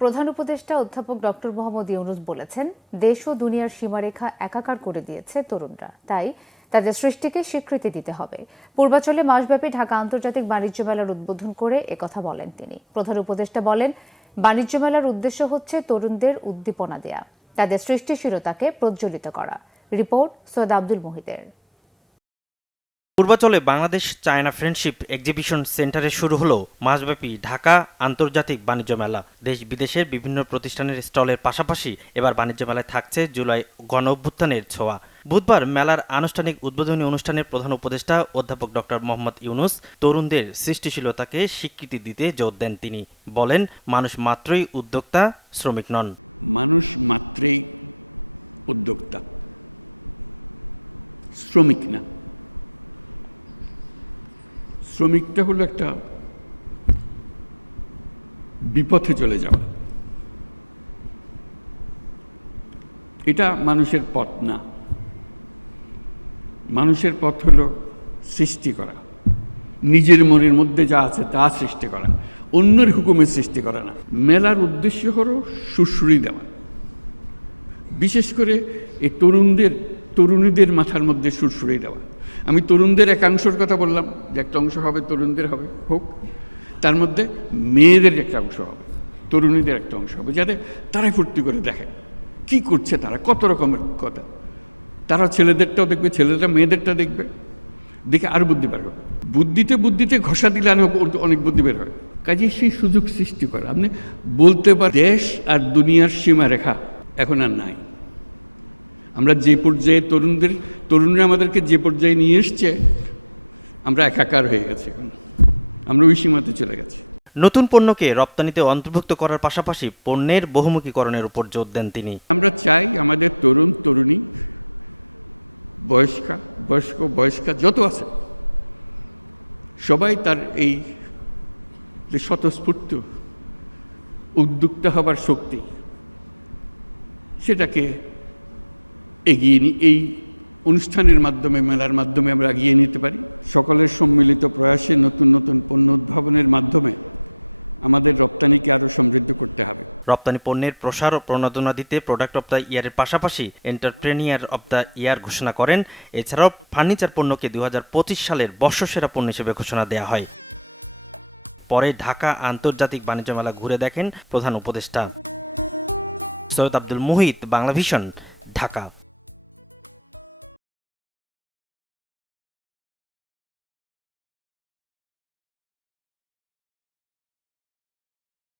প্রধান উপদেষ্টা অধ্যাপক ডক্টর মোহাম্মদ ইউনূস বলেছেন, দেশ ও দুনিয়ার সীমারেখা একাকার করে দিয়েছে তরুণরা, তাই তাদের সৃষ্টিকে স্বীকৃতি দিতে হবে। পূর্বাচলে মাসব্যাপী ঢাকা আন্তর্জাতিক বাণিজ্য মেলার উদ্বোধন করে একথা বলেন তিনি। প্রধান উপদেষ্টা বলেন, বাণিজ্য মেলার উদ্দেশ্য হচ্ছে তরুণদের উদ্দীপনা দেয়া, তাদের সৃষ্টিশীলতাকে প্রজ্বলিত করা। রিপোর্ট সৈয়দ আব্দুল মুহিতের। পূর্বাচলে বাংলাদেশ চায়না ফ্রেন্ডশিপ এক্সিবিশন সেন্টারে শুরু হলো মাসব্যাপী ঢাকা আন্তর্জাতিক বাণিজ্য মেলা। দেশ বিদেশের বিভিন্ন প্রতিষ্ঠানের স্টলের পাশাপাশি এবার বাণিজ্য মেলায় থাকছে জুলাই গণঅভ্যুত্থানের ছোঁয়া। বুধবার মেলার আনুষ্ঠানিক উদ্বোধনী অনুষ্ঠানের প্রধান উপদেষ্টা অধ্যাপক ডক্টর মোহাম্মদ ইউনূস তরুণদের সৃষ্টিশীলতাকে স্বীকৃতি দিতে জোর দেন। তিনি বলেন, মানুষ মাত্রই উদ্যোক্তা, শ্রমিক নন। মানুষ মাত্রই উদ্যোক্তা, শ্রমিক না। শ্রমিকটা হলো একটা বিপথে চলে যাওয়া, এটা মানুষের পথ না। মানুষের পথ হলো সৃষ্টি করা, নিজের মনের মধ্যে যা আছে তা সৃষ্টি করা, অন্যের হুকুমে সৃষ্টি করা না। মেলার উদ্দেশ্য হলো সুশ্রী দেওয়া, বিশেষ করে এই তরুণীদের মাথার মধ্যে সুরসুরি দেওয়া। আমি তরুণদের একাংশের কথা বললাম, যে একটা অংশ হবে তরুণদের হবে হোক, তার মধ্যে মেয়েদের একটা অংশ হবে, তরুণীদের একটা অংশ হবে, যাতে তারাই ফুর্তি করে দেখে কি করছে তারা, কত রকমের কথা। তারা ছেলেদেরটাও দেখবে, ছেলেরা মেয়েদেরটা দেখবে, দেখে আর বুদ্ধি বের হবে। বুদ্ধিতে ঘষা দিলে অনেক বুদ্ধি বের হয়। কাজে সেই সুযোগ সৃষ্টি করা, আপনি বলতে পারেন দেশ আর দুনিয়ার সীমারেখা এখন আর নাই। আমরা যে পর্যায়ে তরুণরা আমাদেরকে যে পর্যায়ে নিয়ে এসছে, আমরা একাকার হয়ে গেছি, এখন আমরা ওই সীমাতে চলে গেছি। নতুন পণ্যকে রপ্তানিতে অন্তর্ভুক্ত করার পাশাপাশি পণ্যের বহুমুখীকরণের উপর জোর দেন তিনি। আমরা চাই আমাদের তরুণী, বয়স্কা যত আছে, সবাই তার এই যে স্বতঃস্ফূর্ত উদ্যোক্তা হবার শক্তি, সেটাকে এগিয়ে এই অনুষ্ঠানের মাধ্যমে, মেলার মাধ্যমে আমরা এগিয়ে নিতে পারি। সকলের সম্মিলিত প্রয়াসে নতুন পণ্য উদ্ভাবনের মাধ্যমে আমাদের রপ্তানিকে আরও সমৃদ্ধ করতে হবে। রপ্তানি পণ্যের প্রসার ও প্রণোদনা দিতে প্রোডাক্ট অব দ্য ইয়ারের পাশাপাশি এন্টারপ্রেনিয়ার অব দ্য ইয়ার ঘোষণা করেন। এছাড়াও ফার্নিচার পণ্যকে 2025 সালের বর্ষসেরা পণ্য হিসেবে ঘোষণা দেওয়া হয়। পরে ঢাকা আন্তর্জাতিক বাণিজ্য মেলা ঘুরে দেখেন প্রধান উপদেষ্টা। সৈয়দ আব্দুল মুহিত, বাংলাভিশন, ঢাকা।